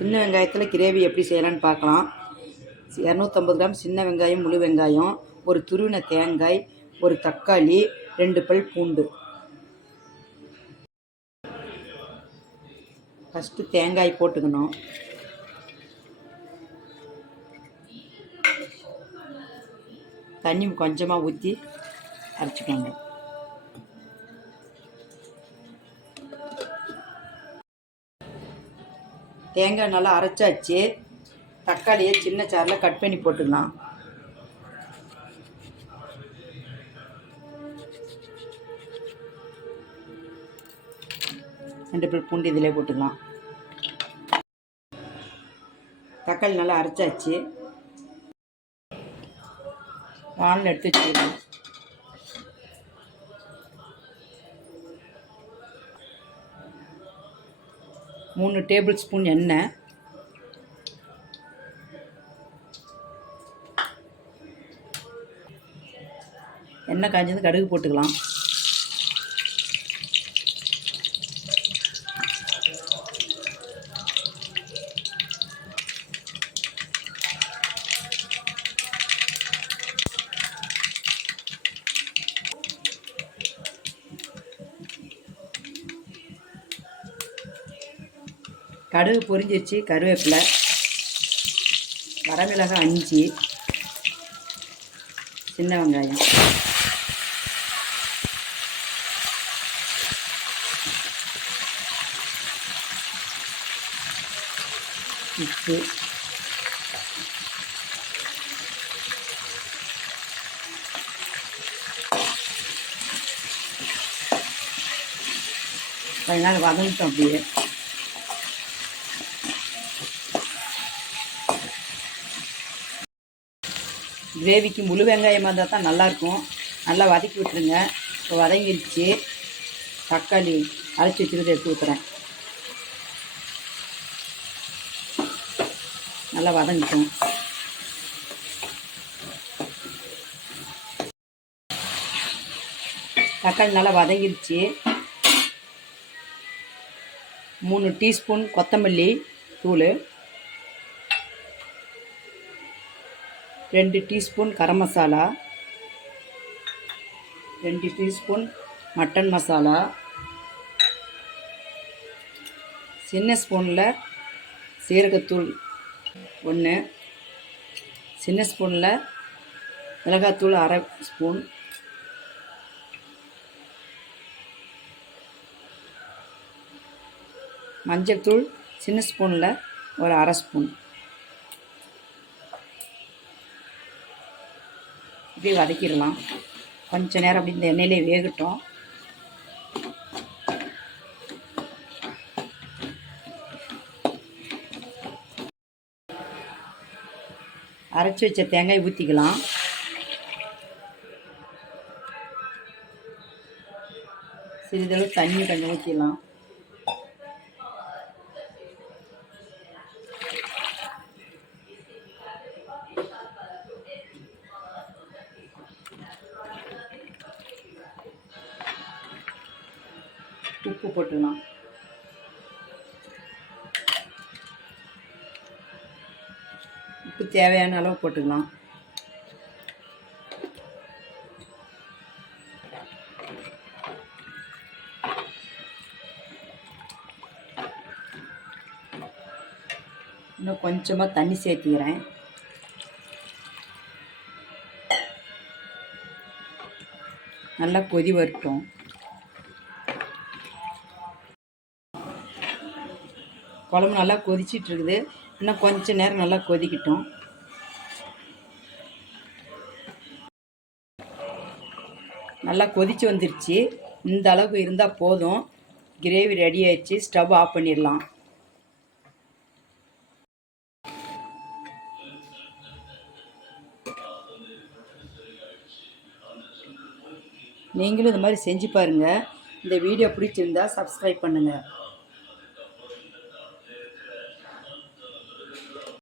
சின்ன வெங்காயத்தில் கிரேவி எப்படி செய்யலான்னு பார்க்கலாம். 250 கிராம் சின்ன வெங்காயம், முழு வெங்காயம், ஒரு துருவின தேங்காய், ஒரு தக்காளி, 2 பல் பூண்டு. ஃபஸ்ட்டு தேங்காய் போட்டுக்கணும். தண்ணி கொஞ்சமாக ஊற்றி அரைச்சிக்கோங்க. தேங்காய் நல்லா அரைச்சாச்சு. தக்காளியை சின்ன சாரில் கட் பண்ணி போட்டுக்கலாம். ரெண்டு பேர் பூண்டு இதிலே போட்டுக்கலாம். தக்காளி நல்லா அரைச்சாச்சு. வானல் எடுத்து வச்சுக்கலாம். மூணு டேபிள் ஸ்பூன் எண்ணெய், எண்ணெய் காய்ஞ்சது கடுகு போட்டுக்கலாம். கடுகு பொரிஞ்சிருச்சு. கருவேப்பிலை, வரமிளகாய் 5, சின்ன வெங்காயம், உப்பு, கொஞ்ச நாள் வதங்கிட்டோம். அப்படியே கிரேவிக்கு முழு வெங்காயமாக இருந்தால் தான் நல்லாயிருக்கும். நல்லா வதக்கி விட்டுருங்க. இப்போ வதங்கிருச்சு. தக்காளி அரைச்சி வச்சுருது எடுத்து ஊற்றுறேன். நல்லா வதங்கிட்டோம். தக்காளி நல்லா வதங்கிருச்சு. 3 டீஸ்பூன் கொத்தமல்லி தூள், 2 teaspoon garam masala, 2 teaspoon mutton masala, சின்ன ஸ்பூனில் சீரகத்தூள் 1, சின்ன ஸ்பூனில் மிளகாத்தூள் 1/2 ஸ்பூன், மஞ்சள் தூள் சின்ன ஸ்பூனில் ஒரு 1/2 ஸ்பூன். இப்படி வதக்கிடலாம். கொஞ்சம் நேரம் அப்படி இந்த எண்ணெயிலே வேகட்டும். அரைச்சி வச்ச தேங்காய் ஊற்றிக்கலாம். சிறிதளவு தண்ணி கொஞ்சம் ஊற்றிடலாம். உப்பு போட்டுக்கலாம். உப்பு தேவையான அளவு போட்டுக்கலாம். இன்னும் கொஞ்சமாக தண்ணி சேர்த்துக்கிறேன். நல்லா கொதி வரட்டும். குழம்பு நல்லா கொதிச்சிட்டு இருக்குது. இன்னும் கொஞ்சம் நேரம் நல்லா கொதிக்கட்டும். நல்லா கொதிச்சு வந்துருச்சு. இந்த அளவுக்கு இருந்தால் போதும். கிரேவி ரெடி ஆயிடுச்சு. ஸ்டவ் ஆஃப் பண்ணிடலாம். நீங்களும் இது மாதிரி செஞ்சு பாருங்கள். இந்த வீடியோ பிடிச்சிருந்தா சப்ஸ்கிரைப் பண்ணுங்கள்.